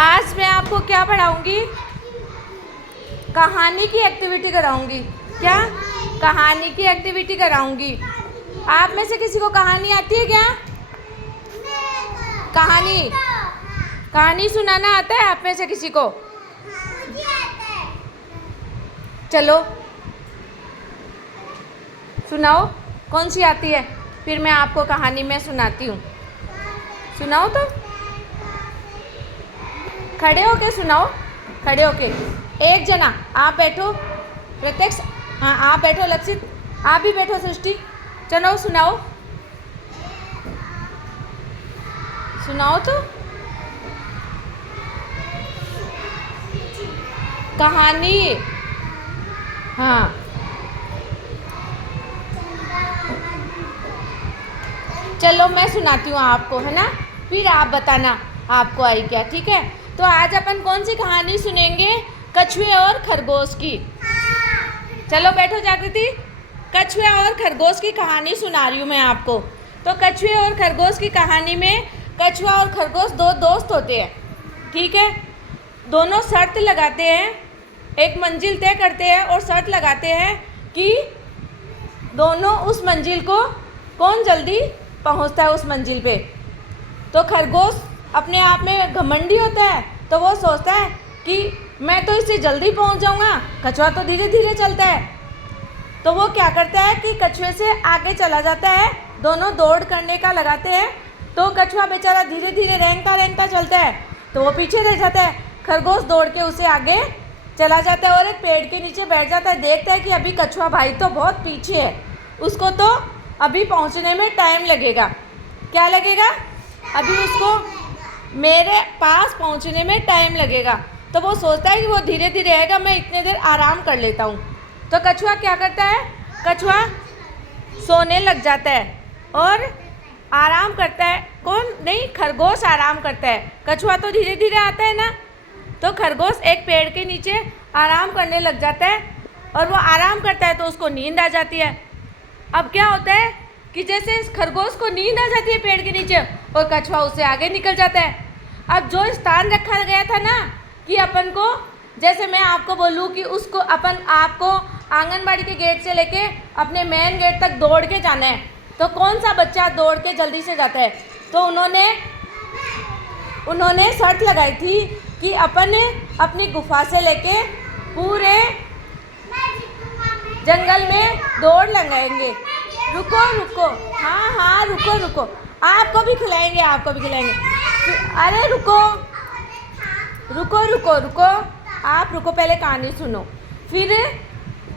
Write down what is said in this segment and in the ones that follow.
आज मैं आपको क्या पढ़ाऊंगी? कहानी की एक्टिविटी कराऊंगी। क्या? कहानी की एक्टिविटी कराऊंगी। आप में से किसी को कहानी आती है क्या? कहानी सुनाना आता है आप में से किसी को? चलो सुनाओ, कौन सी आती है? फिर मैं आपको कहानी में सुनाती हूँ। सुनाओ तो, खड़े होके सुनाओ, खड़े होके। एक जना आप बैठो, प्रत्यक्ष, हाँ आप बैठो, लक्षित आप भी बैठो, सृष्टि चलो सुनाओ, सुनाओ तो कहानी। हाँ चलो मैं सुनाती हूँ आपको, है ना, फिर आप बताना आपको आई क्या, ठीक है। तो आज अपन कौन सी कहानी सुनेंगे? कछुए और खरगोश की। चलो बैठो जागृति, कछुए और खरगोश की कहानी सुना रही हूँ मैं आपको। तो कछुए और खरगोश की कहानी में कछुआ और खरगोश दो दोस्त होते हैं, ठीक है। दोनों शर्त लगाते हैं, एक मंजिल तय करते हैं और शर्त लगाते हैं कि दोनों उस मंजिल को कौन जल्दी पहुंचता है उस मंजिल पे। तो खरगोश अपने आप में घमंडी होता है, तो वो सोचता है कि मैं तो इससे जल्दी पहुंच जाऊंगा, कछुआ तो धीरे धीरे चलता है। तो वो क्या करता है कि कछुए से आगे चला जाता है, दोनों दौड़ करने का लगाते हैं। तो कछुआ बेचारा धीरे धीरे रेंगता चलता है, तो वो पीछे रह जाता है। खरगोश दौड़ के उसे आगे चला जाता है और एक पेड़ के नीचे बैठ जाता है। देखता है कि अभी कछुआ भाई तो बहुत पीछे है, उसको तो अभी पहुंचने में टाइम लगेगा। क्या लगेगा? अभी उसको मेरे पास पहुंचने में टाइम लगेगा। तो वो सोचता है कि वो धीरे धीरे आएगा, मैं इतने देर आराम कर लेता हूँ। तो कछुआ क्या करता है? कछुआ सोने लग जाता है और आराम करता है। कौन? नहीं, खरगोश आराम करता है। कछुआ तो धीरे धीरे आता है ना। तो खरगोश एक पेड़ के नीचे आराम करने लग जाता है और वो आराम करता है तो उसको नींद आ जाती है। अब क्या होता है कि जैसे इस खरगोश को नींद आ जाती है पेड़ के नीचे और कछुआ उससे आगे निकल जाता है। अब जो स्थान रखा गया था ना कि अपन को, जैसे मैं आपको बोलूँ कि उसको अपन आपको आंगनबाड़ी के गेट से लेके अपने मेन गेट तक दौड़ के जाना है, तो कौन सा बच्चा दौड़ के जल्दी से जाता है? तो उन्होंने शर्त लगाई थी कि अपन अपनी गुफा से लेके पूरे जंगल में दौड़ लगाएंगे। रुको, हाँ रुको, आपको भी खिलाएंगे, अरे रुको, आप रुको, पहले कहानी सुनो। फिर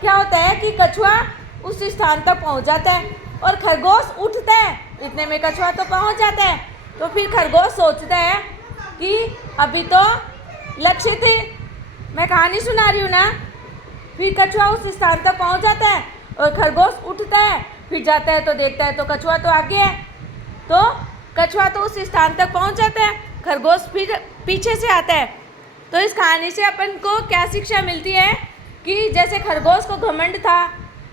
क्या होता है कि कछुआ उस स्थान तक पहुंच जाता है और खरगोश उठता है, इतने में कछुआ तो पहुंच जाता है। तो फिर खरगोश सोचता है कि अभी तो लक्षित, मैं कहानी सुना रही हूँ ना। फिर कछुआ उस स्थान तक पहुंच जाता है और खरगोश उठता है, फिर जाता है तो देखता है तो कछुआ तो आगे है। तो कछुआ तो उस स्थान तक पहुंच जाता है, खरगोश फिर पीछे से आता है। तो इस कहानी से अपन को क्या शिक्षा मिलती है कि जैसे खरगोश को घमंड था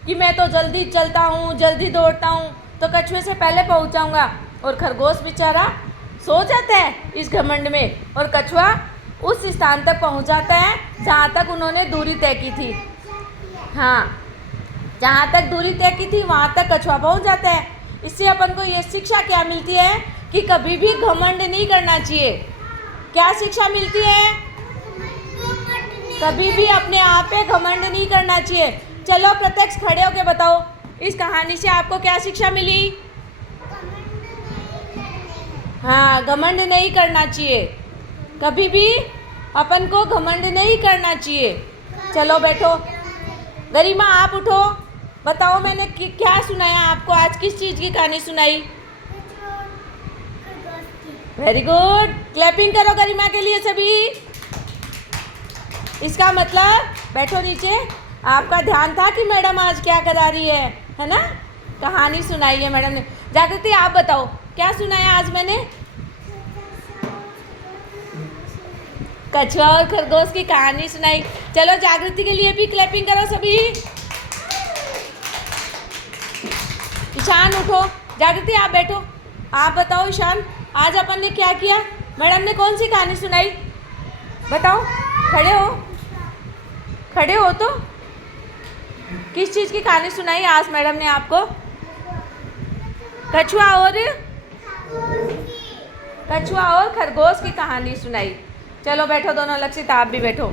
कि मैं तो जल्दी चलता हूँ, जल्दी दौड़ता हूँ, तो कछुए से पहले पहुँच जाऊँगा, और खरगोश बेचारा सो जाता है इस घमंड में और कछुआ उस स्थान तक पहुँच जाता है जहाँ तक उन्होंने दूरी तय की थी। हाँ, जहाँ तक दूरी तय की थी वहाँ तक कछुआ पहुँच जाता है। इससे अपन को ये शिक्षा क्या मिलती है कि कभी भी घमंड नहीं करना चाहिए। क्या शिक्षा मिलती है? कभी भी अपने आप पे घमंड नहीं करना चाहिए। चलो प्रत्यक्ष, खड़े होके बताओ, इस कहानी से आपको क्या शिक्षा मिली? हाँ, घमंड नहीं करना चाहिए, कभी भी अपन को घमंड नहीं करना चाहिए। चलो बैठो, गरिमा आप उठो, बताओ मैंने क्या सुनाया आपको आज? किस चीज़ की कहानी सुनाई? वेरी गुड, क्लैपिंग करो गरिमा के लिए सभी। इसका मतलब, बैठो नीचे, आपका ध्यान था कि मैडम आज क्या करा रही है ना? कहानी सुनाई है मैडम ने। जागृति आप बताओ क्या सुनाया आज मैंने? कछुआ और खरगोश की कहानी सुनाई। चलो जागृति के लिए भी क्लैपिंग करो सभी। ईशान उठो, जागृति आप बैठो, आप बताओ ईशान आज अपन ने क्या किया? मैडम ने कौन सी कहानी सुनाई? बताओ, खड़े हो, खड़े हो तो। किस चीज़ की कहानी सुनाई आज मैडम ने आपको? कछुआ और खरगोश की कहानी सुनाई। चलो बैठो दोनों, लक्षित आप भी बैठो।